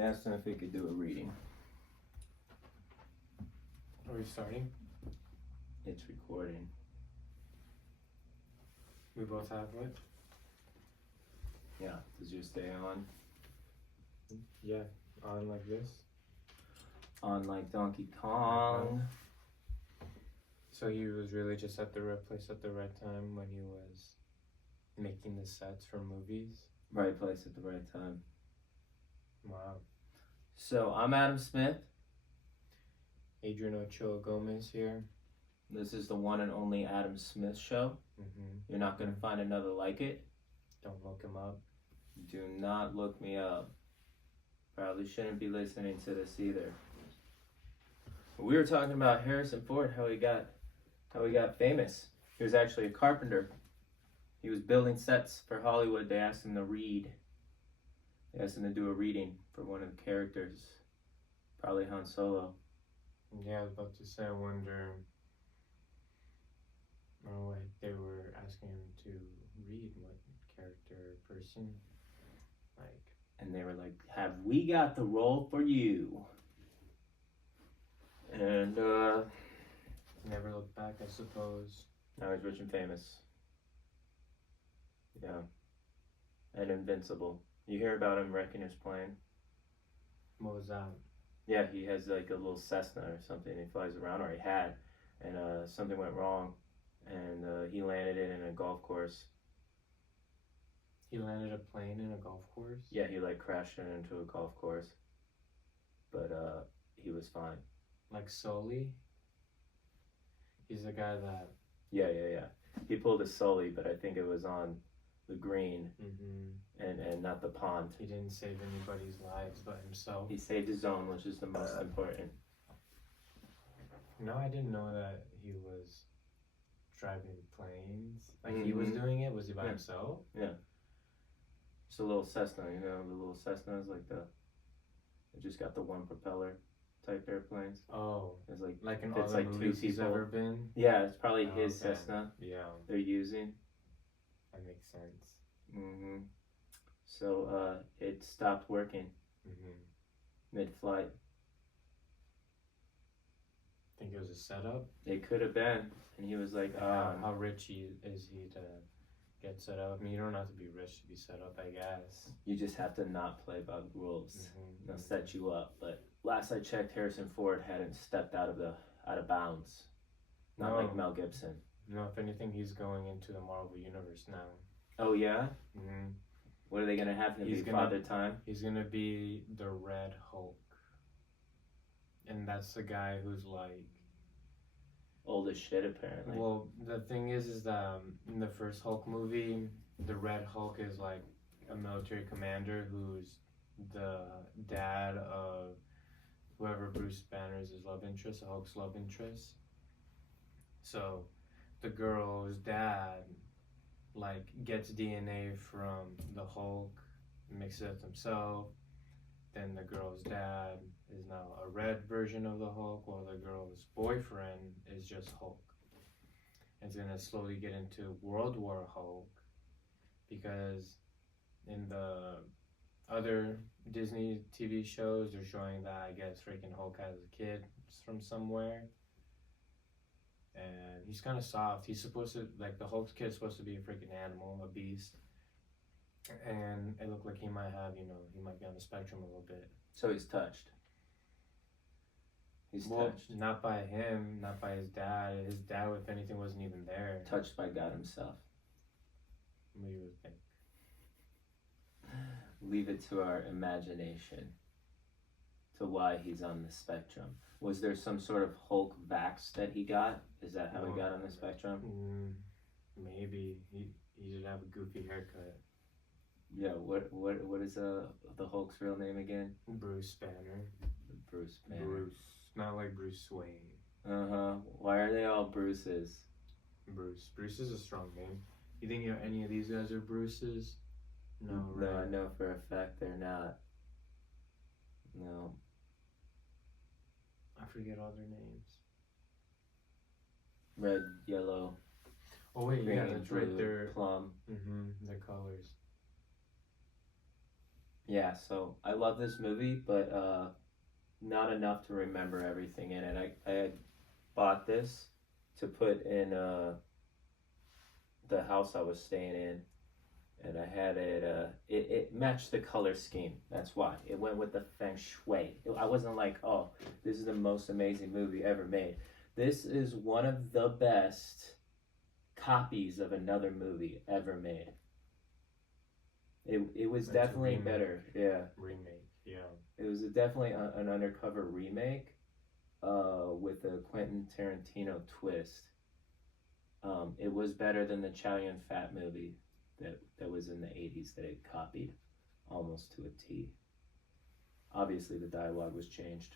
They asked him if he could do a reading. Are we starting? It's recording. We both have it? Yeah. Does yours stay on? Yeah, on like this. On like Donkey Kong. So he was really just at the right place at the right time when he was making the sets for movies? Right place at the right time. Wow. So I'm Adam Smith. Adrian Ochoa Gomez here. This is the one and only Adam Smith show. Mm-hmm. You're not going to find another like it. Don't look him up. Do not look me up. Probably shouldn't be listening to this either. We were talking about Harrison Ford, how he got famous. He was actually a carpenter. He was building sets for Hollywood. They asked him to read. They asked him to do a reading for one of the characters. Probably Han Solo. Yeah, I was about to say, I wonder. Oh, wait, they were asking him to read what character or person. Like. And they were like, have we got the role for you? And, Never looked back, I suppose. now he's rich and famous. Yeah. And invincible. You hear about him wrecking his plane? What was that? Yeah, he has like a little Cessna or something he flies around, or he had, and something went wrong, and he landed it in a golf course. He landed a plane in a golf course? Yeah, he like crashed it into a golf course, but he was fine. Like Sully? He's the guy that... Yeah. He pulled a Sully, but I think it was on the green and not the pond. He didn't save anybody's lives but himself. He saved his own, which is the most important. No, I didn't know that he was driving planes. Like he was doing it? Was he by himself? Yeah. It's a little Cessna, you know, the little Cessnas, like it just got the one propeller type airplanes. Oh. It's like in all it's the like movies two he's people. ever been? Yeah, it's probably Oh, his okay. Cessna Yeah. they're using. That makes sense. So it stopped working mid-flight. Think it was a setup? It could have been, and he was like, how rich is he to get set up? I mean, you don't have to be rich to be set up, I guess. you just have to not play by the rules. They'll set you up. But last I checked, Harrison Ford hadn't stepped out of bounds. Not like Mel Gibson. No, if anything, he's going into the Marvel Universe now. Oh yeah? What are they gonna have him be? Father Time? He's gonna be the Red Hulk. And that's the guy who's like... Old as shit, apparently. Well, the thing is that in the first Hulk movie, the Red Hulk is like a military commander who's the dad of whoever Bruce Banner's love interest, the Hulk's love interest. So the girl's dad like gets DNA from the Hulk, mixes it himself. Then the girl's dad is now a red version of the Hulk, while the girl's boyfriend is just Hulk. It's gonna slowly get into World War Hulk, because in the other Disney TV shows, they're showing that I guess freaking Hulk has a kid from somewhere. And he's kind of soft. He's supposed to, like, the Hulk's kid's supposed to be a freaking animal, a beast. And it looked like he might have, he might be on the spectrum a little bit. So he's touched. He's touched. Not by him, not by his dad. His dad, if anything, wasn't even there. Touched by God himself. What do you would think? Leave it to our imagination to why he's on the spectrum. Was there some sort of Hulk vax that he got? Is that how he got on the spectrum? Maybe. He did have a goofy haircut. Yeah, what is the Hulk's real name again? Bruce Banner. Bruce Banner. Bruce. Not like Bruce Wayne. Why are they all Bruces? Bruce. Bruce is a strong name. You think any of these guys are Bruces? No, right? No, I know for a fact they're not. No. I forget all their names. Red, yellow, Oh wait, green, yeah, that's blue, right. They're plum. their colors. Yeah, so I love this movie, but not enough to remember everything in it. I had bought this to put in the house I was staying in, and I had it. It matched the color scheme. That's why it went with the feng shui. I wasn't like, oh, this is the most amazing movie ever made. This is one of the best copies of another movie ever made. It was It's a definitely remake. better. Yeah, Remake, yeah. it was definitely an undercover remake, with a Quentin Tarantino twist. It was better than the Chow Yun Fat movie that was in the '80s that it copied almost to a T. Obviously, the dialogue was changed.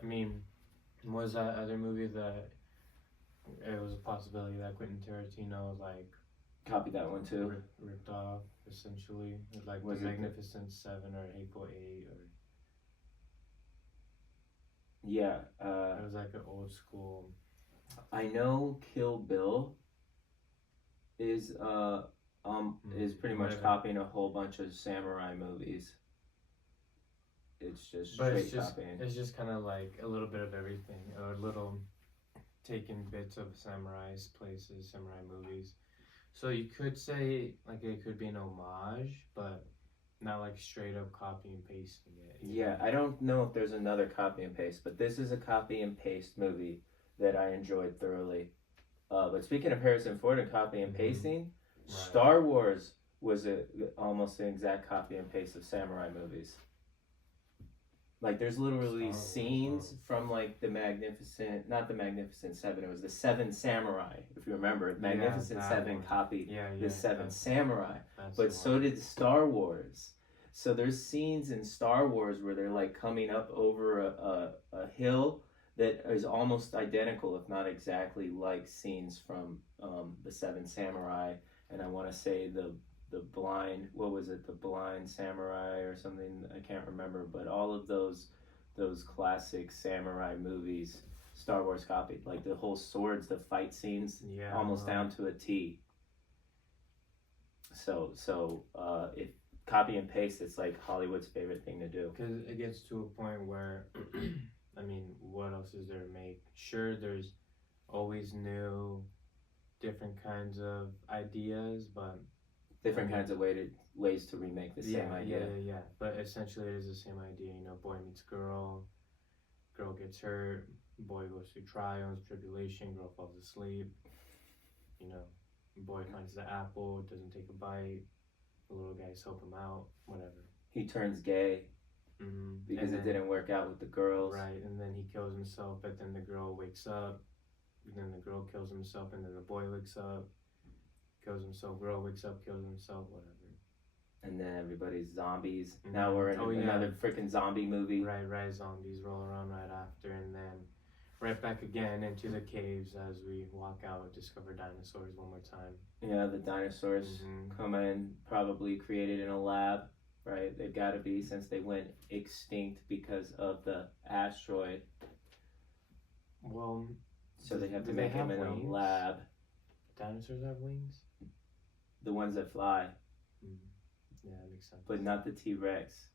I mean, was that other movie that it was a possibility that Quentin Tarantino like Copied that one too. ripped off essentially, like Was the it Magnificent Seven or Hateful Eight, or Yeah, it was like an old school. I know Kill Bill is is pretty much Whatever. copying a whole bunch of samurai movies. It's just But straight it's just copying. it's just kind of like a little bit of everything, or a little taking bits of samurais places, samurai movies. So you could say like it could be an homage, but not like straight up copy and pasting it. Yeah, I don't know if there's another copy and paste, but this is a copy and paste movie that I enjoyed thoroughly. But speaking of Harrison Ford and copy and pasting, Right. Star Wars was almost an exact copy and paste of samurai movies. Like there's literally Star Wars, scenes wow. from like not the Magnificent Seven, it was the Seven Samurai, if you remember. Magnificent that Seven one. copied Yeah, the Seven that's Samurai, the but so one. did Star Wars. So there's scenes in Star Wars where they're like coming up over a hill that is almost identical, if not exactly like scenes from the Seven Samurai, and I want to say the blind, what was it, the blind samurai or something, I can't remember, but all of those classic samurai movies Star Wars copied, like the whole swords, the fight scenes, Yeah, almost down to a T. So if copy and paste, it's like Hollywood's favorite thing to do. Because it gets to a point where, I mean, what else is there to make? Sure, there's always new, different kinds of ideas, but Different kinds of ways to remake the same idea. Yeah. But essentially, it is the same idea. You know, boy meets girl, girl gets hurt, boy goes through trials, tribulation, girl falls asleep. You know, boy finds the apple, doesn't take a bite. The little guys help him out, whatever. He turns gay because it didn't work out with the girls. Right, and then he kills himself, but then the girl wakes up. Then the girl kills himself, and then the boy wakes up, kills himself. Girl wakes up, kills himself, whatever. And then everybody's zombies. Now we're in another freaking zombie movie. Right. Zombies roll around right after, and then right back again into the caves as we walk out, discover dinosaurs one more time. Yeah, the dinosaurs come in, probably created in a lab, right? They've got to be, since they went extinct because of the asteroid. Well, so they have to make them in a lab. Dinosaurs have wings? The ones that fly. Yeah, that makes sense. But not the T-Rex.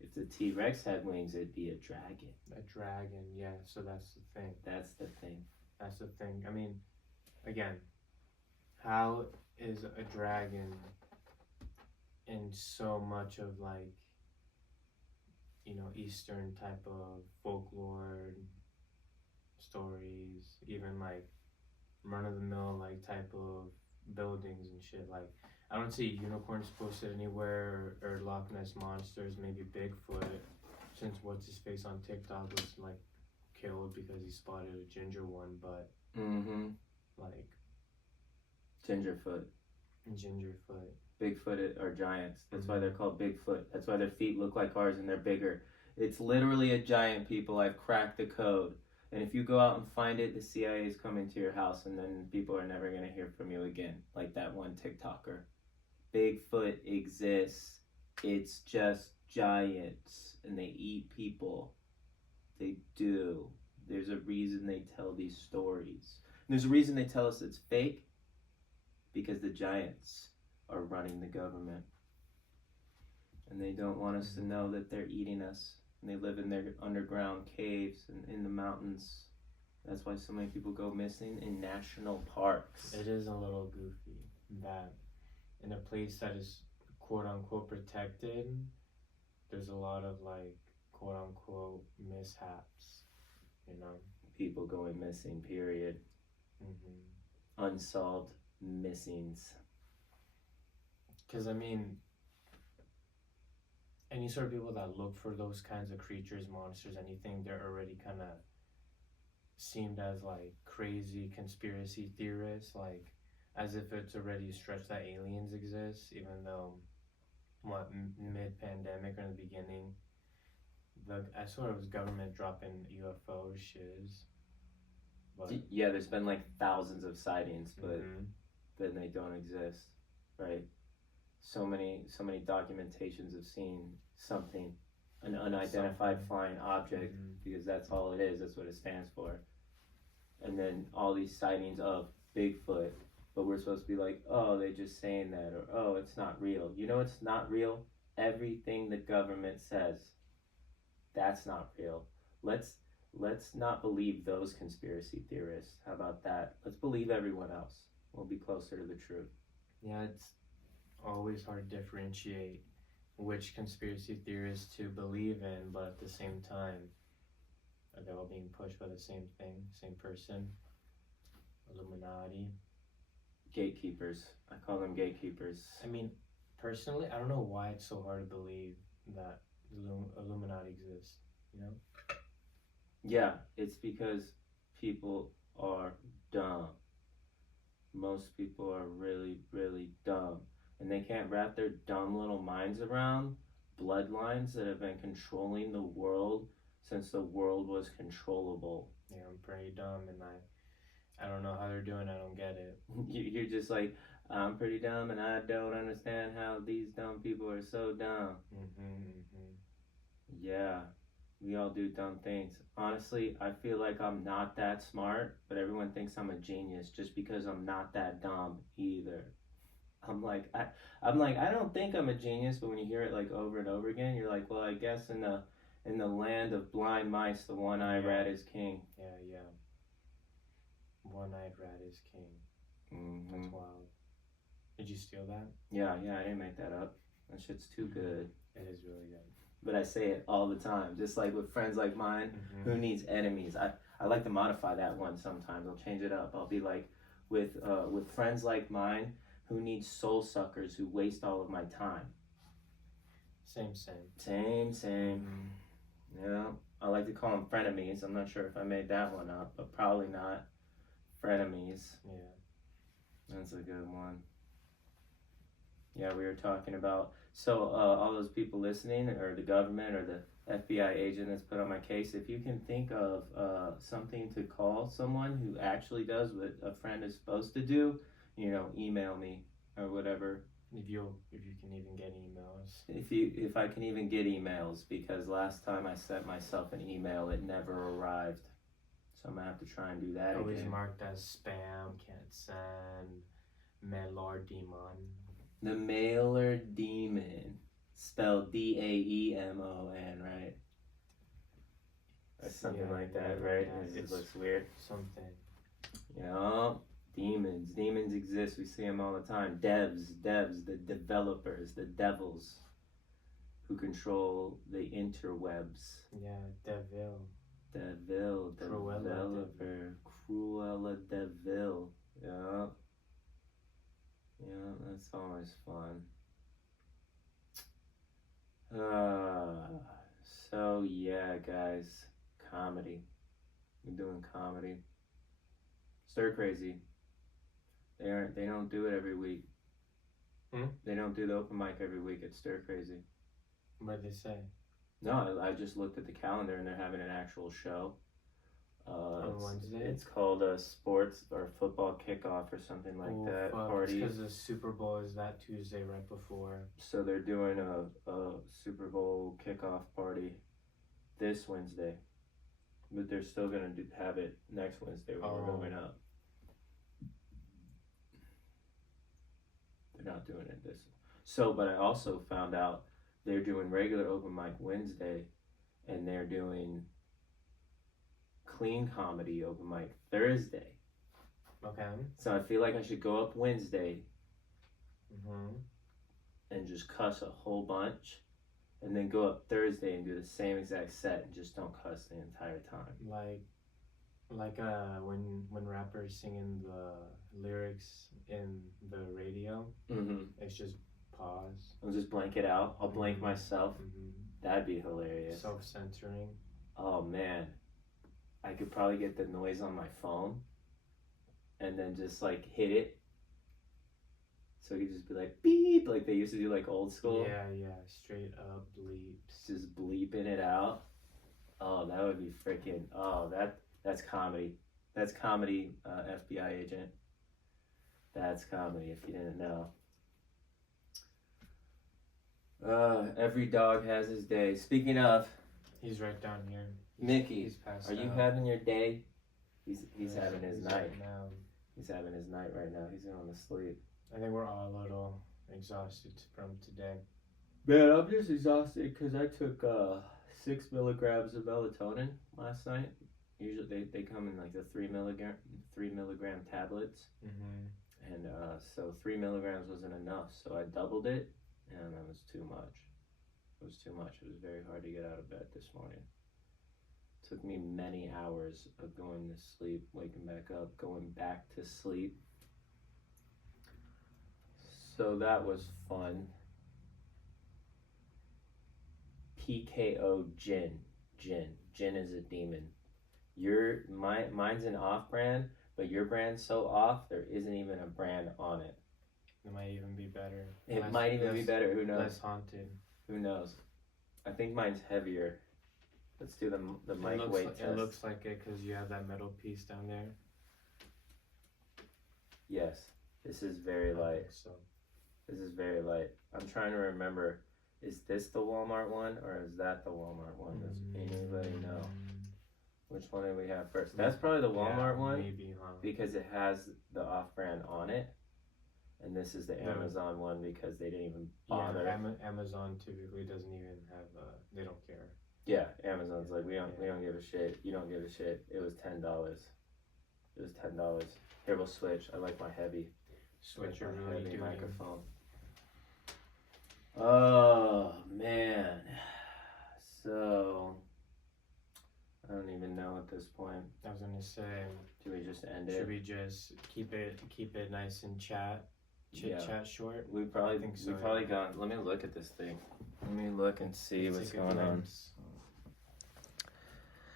If the T-Rex had wings, it'd be a dragon. A dragon, yeah, so that's the thing. That's the thing. That's the thing. I mean, again, how is a dragon in so much of like, you know, Eastern type of folklore stories, even like run-of-the-mill like type of buildings and shit. Like, I don't see unicorns posted anywhere, or Loch Ness monsters, maybe Bigfoot, since what's his face on TikTok was like killed because he spotted a ginger one, but like Gingerfoot. Bigfoot are giants. That's why they're called Bigfoot. That's why their feet look like ours and they're bigger. It's literally a giant, people. I've cracked the code. And if you go out and find it, the CIA is coming to your house, and then people are never going to hear from you again, like that one TikToker. Bigfoot exists. It's just giants, and they eat people. They do. There's a reason they tell these stories. And there's a reason they tell us it's fake, because the giants are running the government. and they don't want us to know that they're eating us. And they live in their underground caves and in the mountains. That's why so many people go missing in national parks. It is a little goofy that in a place that is quote unquote protected, there's a lot of like quote unquote mishaps, you know? People going missing, period. Unsolved missings. Because, I mean, any sort of people that look for those kinds of creatures, monsters, anything, they're already kind of seemed as like crazy conspiracy theorists, like as if it's already a stretch that aliens exist, even though mid-pandemic or in the beginning, I saw it was government dropping UFO shiz. But yeah, there's been like thousands of sightings, but then they don't exist, right? So many documentations of seeing something, an unidentified flying object, because that's all it is. That's what it stands for. And then all these sightings of Bigfoot, but we're supposed to be like, oh, they're just saying that, or oh, it's not real. You know, it's not real. Everything the government says, that's not real. Let's not believe those conspiracy theorists. How about that? Let's believe everyone else. We'll be closer to the truth. Yeah, it's always hard to differentiate which conspiracy theorists to believe in, but at the same time, are they all being pushed by the same thing, same person? Illuminati. Gatekeepers. I call them gatekeepers. I mean, personally, I don't know why it's so hard to believe that Illuminati exists, you know? Yeah, it's because people are dumb. Most people are really, really dumb. And they can't wrap their dumb little minds around bloodlines that have been controlling the world since the world was controllable. Yeah, I'm pretty dumb, and I don't know how they're doing. I don't get it. You're just like, I'm pretty dumb, and I don't understand how these dumb people are so dumb. Yeah, we all do dumb things. Honestly, I feel like I'm not that smart, but everyone thinks I'm a genius just because I'm not that dumb either. I'm like, I don't think I'm a genius, but when you hear it like over and over again, you're like, well, I guess in the land of blind mice, the one-eyed rat is king. Yeah. One-eyed rat is king. That's wild. Did you steal that? Yeah, I didn't make that up. That shit's too good. It is really good. But I say it all the time, just like with friends like mine. Who needs enemies? I like to modify that one sometimes. I'll change it up. I'll be like, with friends like mine, who needs soul suckers who waste all of my time? Same. Yeah, I like to call them frenemies. I'm not sure if I made that one up, but probably not. Frenemies. Yeah. That's a good one. Yeah, we were talking about, so all those people listening, or the government, or the FBI agent that's put on my case, if you can think of something to call someone who actually does what a friend is supposed to do, email me or whatever. If you can even get emails. If I can even get emails, because last time I sent myself an email, it never arrived. So I'm gonna have to try and do that Always again. marked as spam, can't send, mailer demon. The mailer demon, spelled DAEMON, right? Or something like that, right? Yeah, It looks weird. Something. Demons exist. We see them all the time. Devs, the developers, the devils who control the interwebs. Yeah, devil. Cruella developer. Cruella Devil. Yeah, that's always fun. So yeah, guys, comedy. We're doing comedy. Stir Crazy. They don't do it every week. They don't do the open mic every week at Stir Crazy. What did they say? No, I just looked at the calendar and they're having an actual show. On Wednesday? It's called a sports or football kickoff or something like that. Party. Because the Super Bowl is that Tuesday right before. So they're doing a Super Bowl kickoff party this Wednesday, but they're still gonna have it next Wednesday when we're going up. They're not doing it this. So, but I also found out they're doing regular open mic Wednesday, and they're doing clean comedy open mic Thursday. Okay. So I feel like I should go up Wednesday Mm-hmm. and just cuss a whole bunch, and then go up Thursday and do the same exact set and just don't cuss the entire time. Like when rappers singing the lyrics in the radio, Mm-hmm. it's just pause. I'll just blank it out. I'll blank Mhm. myself. Mm-hmm. That'd be hilarious. Self-censoring. Oh man, I could probably get the noise on my phone and then just like hit it. So you could just be like beep, like they used to do like old school. Yeah, straight up bleeps. Just bleeping it out. Oh, that would be freaking. Oh, that's comedy. That's comedy, FBI agent. That's comedy. If you didn't know. Every dog has his day. Speaking of, He's right down here. Mickey, He's passed are you out. having your day? He's having his He's night. right now. He's having his night right now. He's going to sleep. I think we're all a little exhausted from today. Man, I'm just exhausted because I took 6 milligrams of melatonin last night. Usually they come in like the 3 milligram tablets, and so 3 milligrams wasn't enough. So I doubled it, and that was too much. It was too much. It was very hard to get out of bed this morning. It took me many hours of going to sleep, waking back up, going back to sleep. So that was fun. PKO Gin. Gin is a demon. Mine's an off brand, but your brand's so off there isn't even a brand on it. It might even be better. It might even be better. Who knows? Less haunted. Who knows? I think mine's heavier. Let's do the mic weight test. It looks like it because you have that metal piece down there. Yes, this is very light. So This is very light. I'm trying to remember. Is this the Walmart one or is that the Walmart one? Does anybody know? Which one do we have first? That's probably the Walmart one. Maybe, huh? Because it has the off-brand on it, and this is the Amazon one because they didn't even bother. Yeah, Amazon typically doesn't even have. They don't care. Yeah, Amazon's like we don't give a shit. You don't give a shit. It was $10. It was $10. Here we'll switch. I like my heavy. Switch your my really heavy doing. microphone. Oh man. So I don't even know at this point. I was gonna say, Do we just end should it? we just keep it nice and chat short? We probably think so, we probably yeah. got. Let me look at this thing. Let me look and see Let's what's take a going on. glimpse.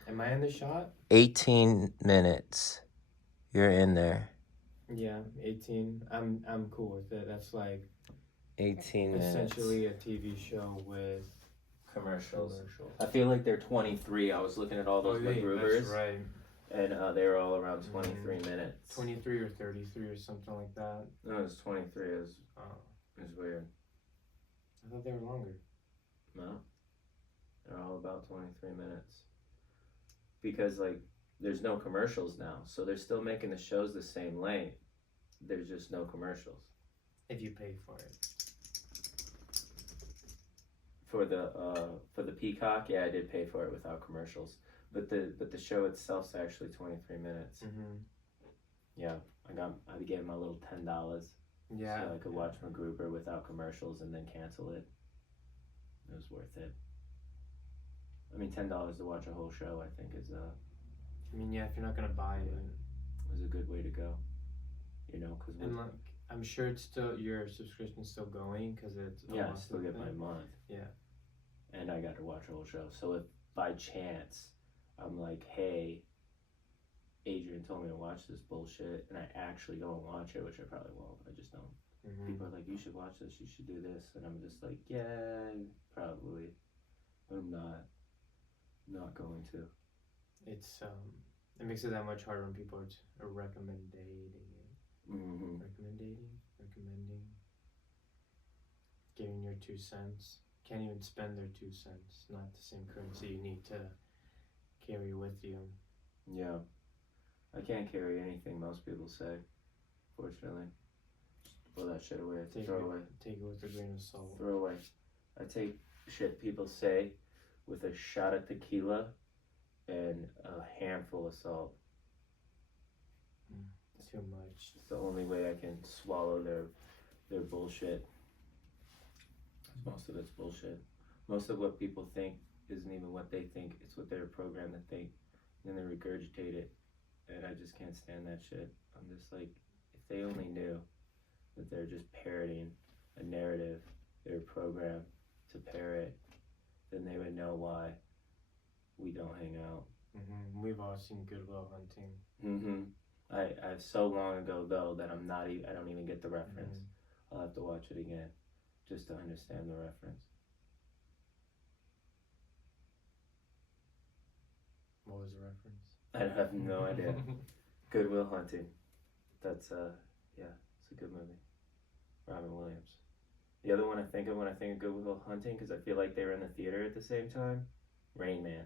Am I in the shot? 18 minutes. You're in there. Yeah, 18. I'm cool with it. That's like 18 minutes. essentially a TV show with Commercials. commercials. I feel like they're 23. I was looking at all those MacGruber's, That's right. and they were all around 23 minutes. 23 or 33 or something like that. No, it's 23. It's weird. I thought they were longer. No, they're all about 23 minutes. Because like, there's no commercials now, so they're still making the shows the same length. There's just no commercials. If you pay for it. For the Peacock, yeah, I did pay for it without commercials. But the show itself's actually 23 minutes. Mm-hmm. Yeah, I gave him a little $10. Yeah. So I could watch MacGruber without commercials and then cancel it. It was worth it. I mean, $10 to watch a whole show, I think is I mean, yeah, if you're not gonna buy it. was a good way to go. You know, because And like, I'm sure it's still, your subscription's still going because it's a yeah, I monthly still get my thing. month. Yeah. And I got to watch a whole show. So if by chance I'm like, hey, Adrian told me to watch this bullshit, and I actually go and watch it, which I probably won't. I just don't. Mm-hmm. People are like, you should watch this, you should do this, and I'm just like, yeah, probably, but I'm not going to. It's it makes it that much harder when people are recommending it. Mm-hmm. Recommending. Giving your 2 cents. Can't even spend their 2 cents. Not the same currency you need to carry with you. Yeah, I can't carry anything most people say, fortunately. Throw that shit away. Take Throw it away. with a grain of salt. Throw away. I take shit people say with a shot of tequila and a handful of salt. Too much. It's the only way I can swallow their bullshit. Most of it's bullshit. Most of what people think isn't even what they think. It's what they're programmed to think. And then they regurgitate it. And I just can't stand that shit. I'm just like, if they only knew that they're just parroting a narrative they're programmed to parrot, then they would know why we don't hang out. We've all seen Good Will Hunting. I so long ago though that I don't even get the reference. I'll have to watch it again just to understand the reference. What was the reference? I have no idea. Good Will Hunting. That's yeah, it's a good movie. Robin Williams. The other one I think of when I think of Good Will Hunting, because I feel like they were in the theater at the same time, Rain Man.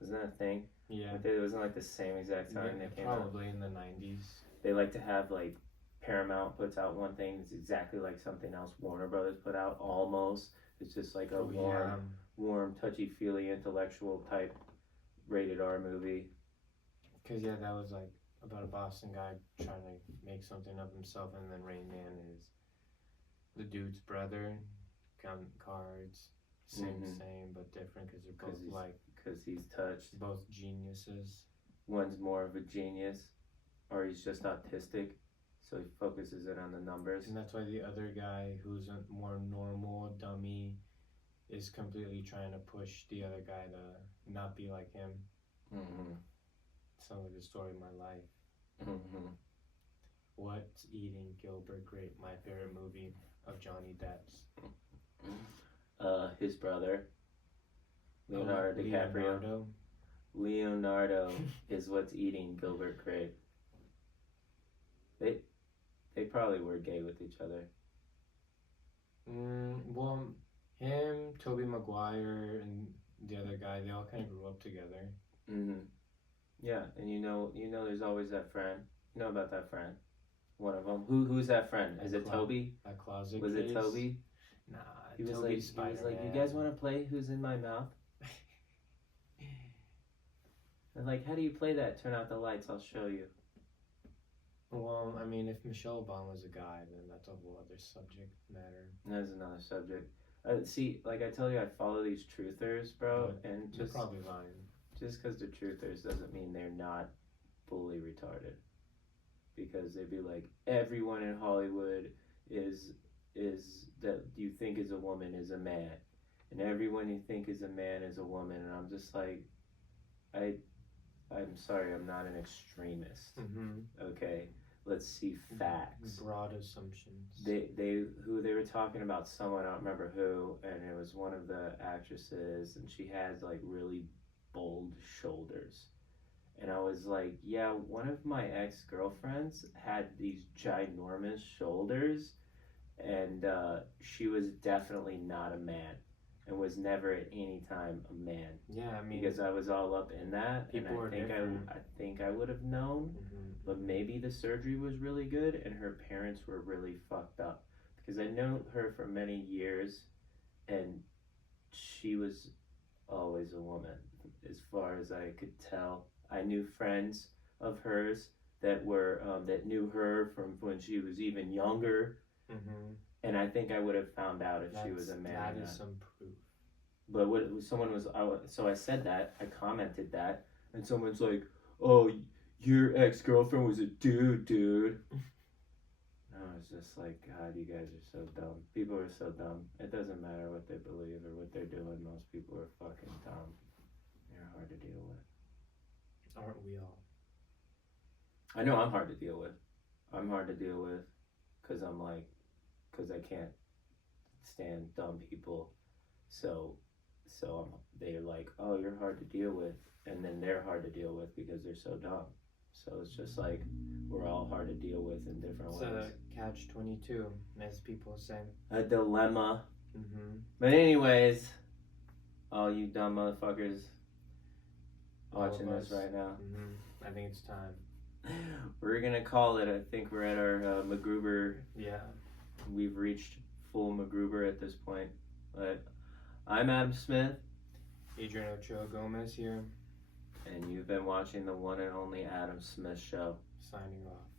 Wasn't that a thing? Yeah. Like it wasn't like the same exact time they came out. Probably in the 90s. They like to have like Paramount puts out one thing that's exactly like something else Warner Brothers put out almost. It's just like a warm, touchy-feely, intellectual type rated R movie. Because yeah, that was like about a Boston guy trying to make something of himself, and then Rain Man is the dude's brother. Cards, same but different because they're both because he's touched. Both geniuses. One's more of a genius, or he's just autistic, so he focuses in on the numbers. And that's why the other guy, who's a more normal dummy, is completely trying to push the other guy to not be like him. Sounds like the story of my life. What's Eating Gilbert Grape? My favorite movie of Johnny Depp's. His brother, Leonardo DiCaprio. Leonardo is What's Eating Gilbert Grape. They probably were gay with each other. Well, him, Tobey Maguire, and the other guy, they all kind of grew up together. Yeah, and you know, there's always that friend. You know about that friend. One of them. Who's that friend? Is it Toby? That closet Was case? it Toby? Nah, He was Toby's like, you guys want to play Who's in My Mouth? And like, how do you play that? Turn out the lights, I'll show you. Well, I mean, if Michelle Obama was a guy, then that's a whole other subject matter. That's another subject. See, like I tell you, I follow these truthers, bro, and they're probably lying. Just because they're truthers doesn't mean they're not fully retarded. Because they'd be like, everyone in Hollywood is that you think is a woman is a man, and everyone you think is a man is a woman, and I'm just like, I'm sorry, I'm not an extremist. Okay, let's see facts. Broad assumptions. They were talking about someone, I don't remember who, and it was one of the actresses, and she had like really bold shoulders. And I was like, yeah, one of my ex-girlfriends had these ginormous shoulders, and she was definitely not a man, and was never at any time a man. Yeah, I mean, because I was all up in that, and I think I would have known, but maybe the surgery was really good, and her parents were really fucked up, because I know her for many years, and she was always a woman, as far as I could tell. I knew friends of hers that were that knew her from when she was even younger, and I think I would have found out if she was a man. That is some proof. But so I said that, I commented that, and someone's like, "Oh, your ex-girlfriend was a dude." I was just like, God, you guys are so dumb. People are so dumb. It doesn't matter what they believe or what they're doing. Most people are fucking dumb. They're hard to deal with. Aren't we all? I know I'm hard to deal with. I'm hard to deal with because I can't stand dumb people. So they're like, oh, you're hard to deal with. And then they're hard to deal with because they're so dumb. So it's just like we're all hard to deal with in different ways. It's a catch-22, as people say. A dilemma. But anyways, all you dumb motherfuckers watching this right now. I think it's time. We're gonna call it. I think we're at our MacGruber. Yeah. We've reached full MacGruber at this point. But I'm Adam Smith, Adrian Ochoa Gomez here, and you've been watching the one and only Adam Smith Show. signing off.